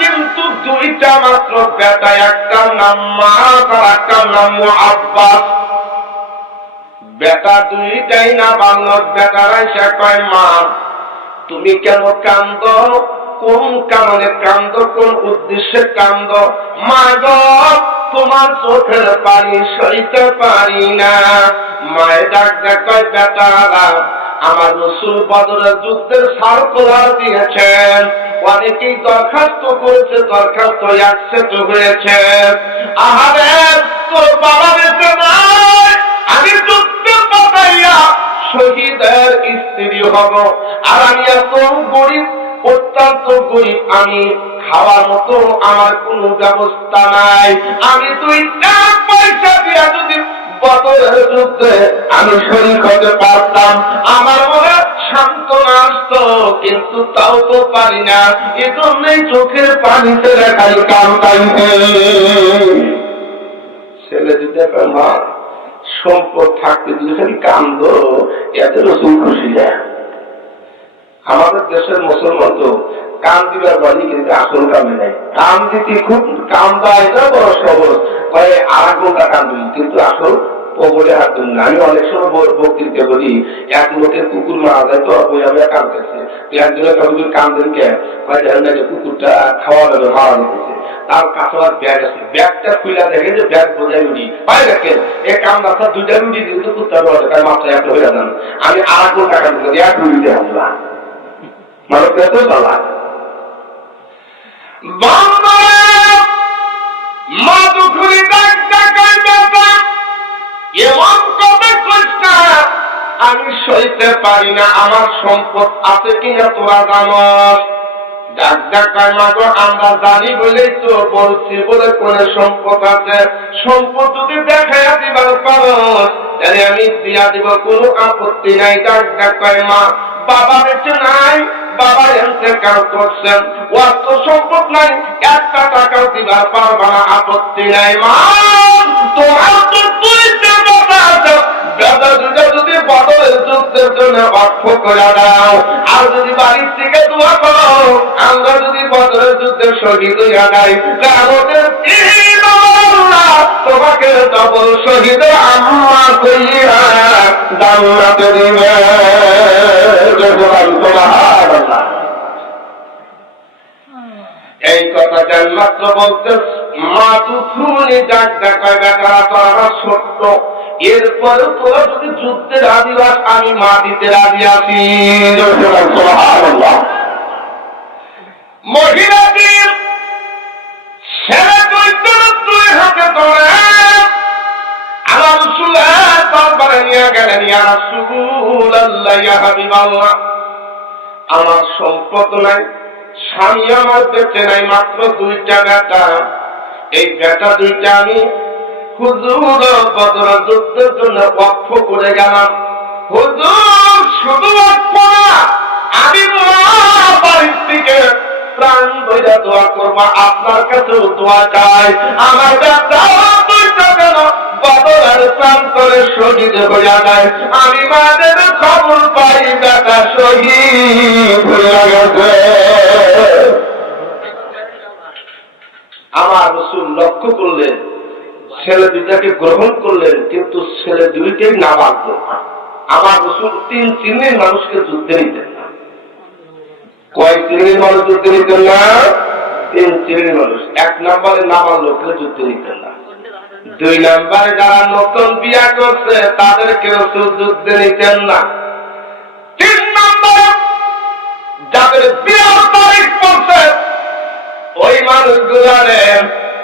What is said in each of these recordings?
কিন্তু দুইটা মাত্র বেটা নাম মা একটা নাম আব্বাস বেটা দুইটাই না বেটারাই সে কয় মা তুমি কেন কান্দ কোন কারণে কান্দ কোন উদ্দেশ্যে কান্দ মা তোমার চোখের পানি সইতে পারি না মায়ের ডাক দেখায় বেটারা আমার রসুল বদরের যুদ্ধের সার্কুলার দিয়েছেন। অনেকেই দরখাস্ত করেছে, দরখাস্ত অ্যাকসেপ্ট হয়েছে। আহারে, তোর বাবা বেঁচে নাই। আমি যুদ্ধে পাঠাইয়া শহীদের স্ত্রী হব। আর আমি এত গরিব, অত্যন্ত গরিব, আমি খাওয়ার মতো আমার কোনো ব্যবস্থা নাই। আমি তুই এক পয়সা দিয়া যদি যুদ্ধে আমি শরীর হতে পারতাম। আমার মনে সান্ত্বনা আসতো, কিন্তু তাও তো পারি না। এজন্যই চোখের পানিতে রেখাই কান্দাইতে ছেলে দিতে মা সম্পদ থাকতে যদি খালি কান্দ এতে রসুন খুশি যায়। আমাদের দেশের মুসলমান তো কাম দিবার বাড়ি কিন্তু আসল কামে নাই। কাম দিতে খুব কাম দেয় বড় সহজ। কয়ে আর এক ঘণ্টা কাম দিই কিন্তু আসল কবরে হাত দিন না আমি অনেক সময় বক্তৃতা বলি এক লোকের কুকুর মারা যায়, তো ওই আমি তো একজনের কাছে কাম দেন কে? দেখেন না যে কুকুরটা খাওয়া যাবে, মারা যেতেছে তার ব্যাগ আছে। ব্যাগটা খুলে দেখে যে ব্যাগ বোঝাই পাই দেখেন এই কাম রাস্তা দুইটা রুটি কিন্তু কুত্তা মাত্রা হয়ে যান আমি আর ঘণ্টা কাম করি এক মানুষ এত এমন কবে কষ্ট আমি সইতে পারি না, আমার সম্পদ আছে কিনা তোরা জানস। আমরা জানি বলেই তো বলছি, বলে কোনে সম্পদ আছে? সম্পদ যদি দেখাইয়া দিবার পারো আমি দিয়া দিব, কোনো আপত্তি নাই। ডাক ডাকাই মা বাবা বেঁচে নাই, বাবা ইন্তেকাল করছেন। অর্থ সম্পদ নাই, একটা টাকা দিবার পারবা না, আপত্তি নাই। মা, তোমার যুদ্ধের করে দাও আর যদি বাড়ির থেকে দোয়া করো, আমরা যদি বদলের যুদ্ধে শহীদ হইয়া যাই তোমাকে ডবল শহীদ আম্মা কইয়া জান্নাতে দিবে। এই কথা মাত্র বলতে, মা তুথুনি ডাক বেটারা তোরা ছোট্ট। এরপরে তোরা যদি যুদ্ধে রাজি আমি মা দিতে রাজি আছি। মহিলাটি ছেলে দৈত্য হাতে ধরে। আমার রসুল দরবারে নিয়ে গেলেন ইয়া রাসূল আল্লাহ ইয়া হাবিবাল্লাহ আমার সম্পদ নাই স্বামী আমার বেঁচে নাই মাত্র দুইটা বেটা। এই বেটা দুইটা আমি হুজুর যুদ্ধের জন্য শুধু আমি বাড়ির আপনার কাছেও দোয়া চাই। আমার বদলার প্রাণ করে শহীদ হইয়া যায়। আমি মাদের খবর পাই বেটা শহীদ আমার রসুল লক্ষ্য করলেন ছেলে দুইটাকে গ্রহণ করলেন, কিন্তু ছেলে দুইটাই না বাধ্য আমার রসুল তিন শ্রেণির মানুষকে যুদ্ধে নিতেন না। কয় শ্রেণির মানুষ যুদ্ধে নিতেন না? তিন শ্রেণির মানুষ। এক নম্বরে নামার লোককে যুদ্ধে নিতেন না। দুই নম্বরে যারা নতুন বিয়া করছে, তাদেরকে রসুল যুদ্ধে নিতেন না। তিন নম্বরে যাদের বিয়ার তারিখ পড়ছে, ওই মানুষগুলারে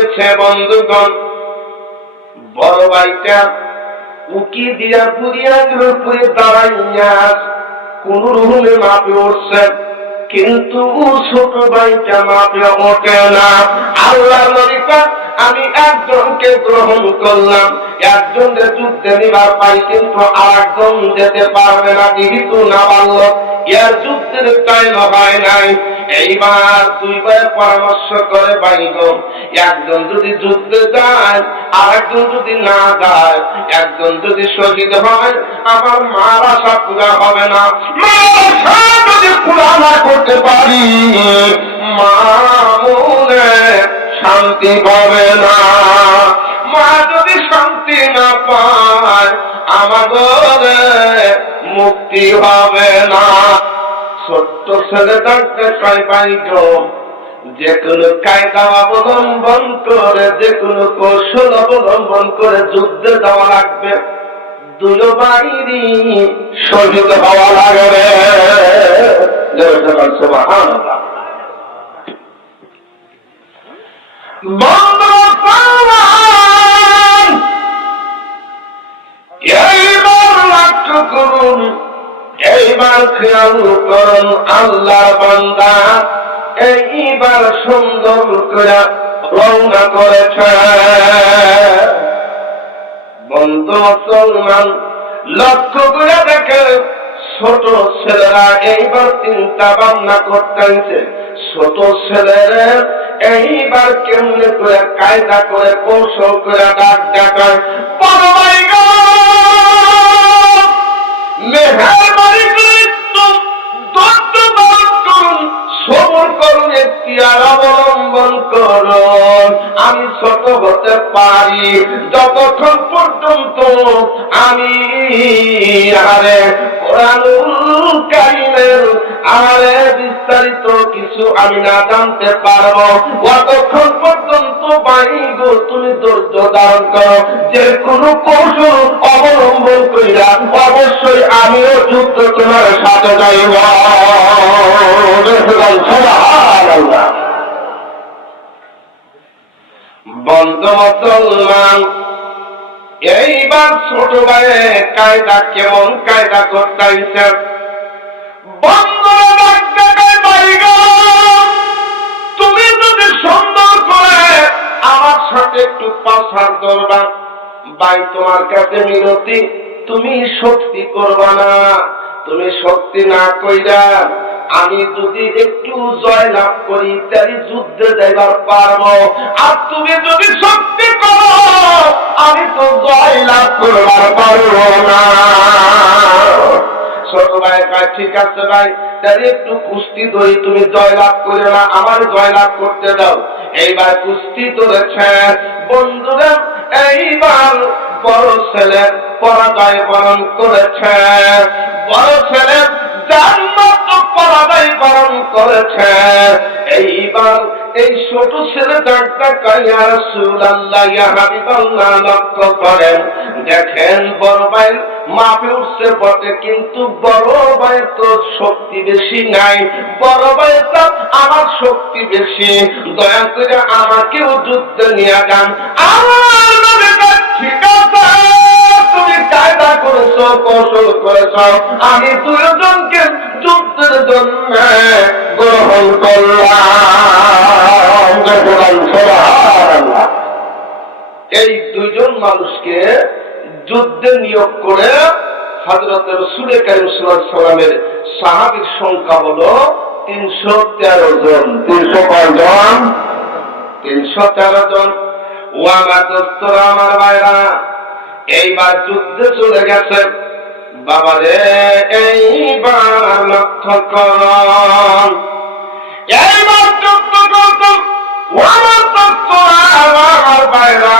করে দিয়েছে বন্ধুগণ। বড় ভাইটা উকি দিয়া পুরিয়া পুরে দাঁড়াইয়া কোন রুমে মাপে উঠছেন কিন্তু ছোট ভাইটা মাপে ওঠে না। আল্লাহ নরিকা আমি একজনকে গ্রহণ করলাম। একজনকে যুদ্ধে নিবার পাই, কিন্তু আরেকজন যেতে পারবে না, যেহেতু না পারল এর যুদ্ধের টাইম হয় নাই। এইবার দুইবার পরামর্শ করে বাইগ একজন যদি যায়, আরেকজন যদি না যায়, একজন যদি শহীদ হয়, আমার মার আশা হবে না। যদি না করতে পারি শান্তি পাবে না। মা যদি শান্তি না পায় আমাদের মুক্তি হবে না। ছোট্ট ছেলেটাকে কয় পাইব যে কোনো কায়দা অবলম্বন করে, যে কোনো কৌশল অবলম্বন করে যুদ্ধে যাওয়া লাগবে। দুলো বাইরি শহীদ হওয়া লাগবে। সুবহান এইবার লক্ষ্য করুন এইবার খেয়াল করুন আল্লাহ বান্দা এইবার সুন্দর করে রওনা করেছে। বন্ধু মুসলমান লক্ষ্য করে দেখে ছোট ছেলেরা এইবার চিন্তা ভাবনা করতেছে ছোট ছেলেরা এইবার কেমনে করে কায়দা করে, কৌশল করে ডাক ডাকায় গো! করুন এখতিয়ার অবলম্বন করুন। আমি ছোট হতে পারি, যতক্ষণ পর্যন্ত আমি আরে কোরআনুল কারিমের আরে বিস্তারিত কিছু আমি না জানতে পারব। কতক্ষণ পর্যন্ত বাইগো তুমি ধৈর্য ধারণ করো। যে কোনো কৌশল অবলম্বন করিয়া অবশ্যই আমিও যুক্ত তোমার সাথে যাইব। বন্ধ মুসলমান, এইবার ছোট ভাইয়ে কায়দা কেমন কায়দা বন্ধ তুমি যদি সুন্দর করে আমার সাথে একটু পাশার ধরবা, ভাই তোমার কাছে মিনতি, তুমি শক্তি করবা না। তুমি শক্তি না কইরা আমি যদি একটু জয় লাভ করি তাহলে যুদ্ধে যাইবার পারব। আর তুমি যদি শক্তি করো, আমি তো জয় লাভ করবার পারব না। ঠিক আছে ভাই তাহলে একটু কুস্তি ধরি, তুমি জয় লাভ করে না, আমার জয় লাভ করতে দাও। এইবার কুস্তি ধরেছে। বন্ধুরা, এইবার বড় ছেলে পরাজয় বরণ করেছে। বড় ছেলে জান্নাত পরাজয় বরণ করেছে। এইবার এই ছোট ছেলে লক্ষ্য করেন। দেখেন বড় ভাই মাপে উঠছে বটে, কিন্তু বড় ভাইয়ের তো শক্তি বেশি নাই। বড় ভাইয়ের তো আমার শক্তি বেশি। দয়া করে আমাকেও যুদ্ধে নিয়ে যান। আমার ঠিক আছে, তুমি কায়দা করেছ, কৌশল করেছ। আমি দুজনকে যুদ্ধের জন্য গ্রহণ করলাম। এই দুইজন মানুষকে যুদ্ধে নিয়োগ করে হজরতের সুরে কারিম সালামের সাহাবির সংখ্যা হলো তিনশো তেরো জন। তিনশো পাঁচ জন। তিনশো তেরো জন। ও আমার দোস্তরা আমার ভাইরা এইবার যুদ্ধে চলে গেছে বাবারে, এইবার লক্ষ্য ভাইরা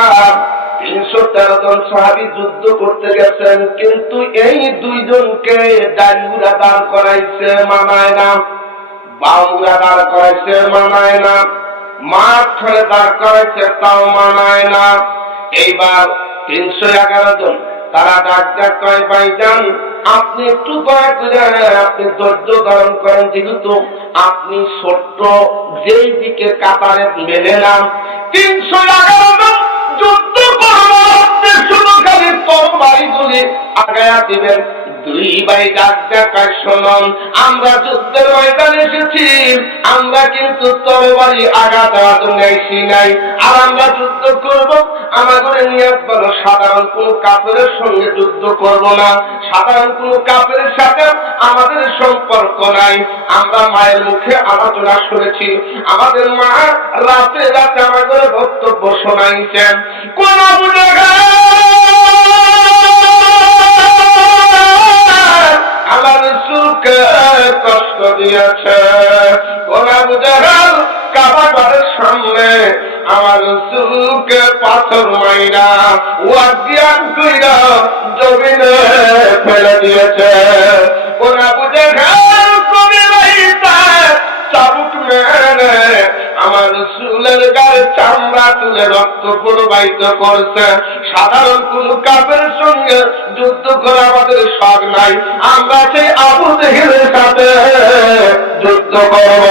তিনশো তেরো জন সাহাবি যুদ্ধ করতে গেছেন, কিন্তু এই দুইজনকে ডাঙ্গুরা দাঁড় করাইছে মানায় না বাউরা দাঁড় করাইছে মানায় না মাঠ খেলে দাঁড় করাইছে তাও মানায় না এইবার তিনশো এগারো জন তারা ডাক ডাক কয়, ভাই যান, আপনি একটু দয়া করে আপনি ধৈর্য ধারণ করেন, যেহেতু আপনি ছোট্ট, যেই দিকে কাতারে মেলে নাম তিনশো এগারো যুদ্ধ করব আপনি শুধু খালি তরবারিগুলি আগায়া দিবেন। দুই ভাই আমরা যুদ্ধের এসেছি। আমরা কিন্তু তরবারি নাই। আর আমরা যুদ্ধ করব, আমাদের বলো, সাধারণ কোন কাপড়ের সঙ্গে যুদ্ধ করব না। সাধারণ কোন সাথে আমাদের সম্পর্ক নাই। আমরা মায়ের মুখে আলোচনা শুনেছি। আমাদের মা রাতে রাতে আমাদের বক্তব্য শোনাইছেন। কোন আমার ওয়াজ্ঞান কইরা জমিনে ফেলে দিয়েছে। ওরা বুঝে ঘর কবি চাবুক মেরে আমার রসুলের গায়ে চামড়া তুলে রক্ত প্রবাহিত করছে। সাধারণ কোন কাপের সঙ্গে যুদ্ধ করে আমাদের শখ নাই। আমরা সেই আবু দেহের সাথে যুদ্ধ করব।